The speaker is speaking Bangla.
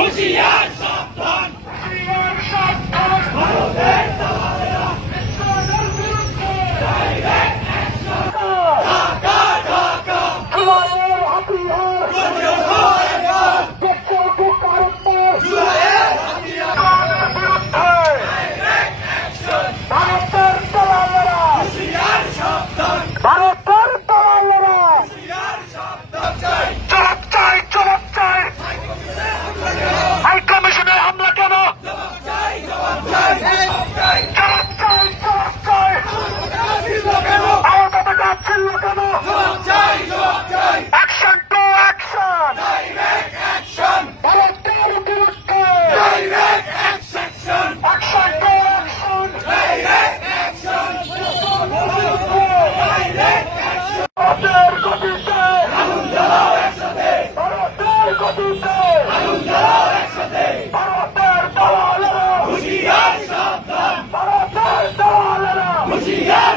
হুঁশিয়ার সাবধান, হুঁশিয়ার সাবধান, ভারতের দালালেরা ইসরায়েলের বিরুদ্ধে ডাইরেক্ট অ্যাকশন। ঢাকা ঢাকা জুলাইয়ের হাতিয়ার গর্জে ওঠো এবার, গর্জে উঠুক ভারতের জুলাইয়ের হাতিয়ার বিরুদ্ধে ডাইরেক্ট অ্যাকশন। ভারতের দালালেরা হুঁশিয়ার সাবধান, ভারতের দালালেরা হুঁশিয়ার সাবধান। জবাব চাই, জবাব চাই। হাই কমিশনে হামলা কেন? জবাব চাই, জবাব চাই, জবাব চাই, জবাব চাই, জবাব চাই। আওয়ামী লীগ ছিল কেন? জবাব চাই, জবাব চাই। Action to action, direct action. ভারতের বিরুদ্ধে direct action, action to action, direct action, direct action. ভারতের গতিতে আগুন জ্বালাও একসাথে, ভারতের গতিতে আগুন জ্বালাও একসাথে। ভারতের দালালেরা হুঁশিয়ার সাবধান, ভারতের দালালেরা হুঁশিয়ার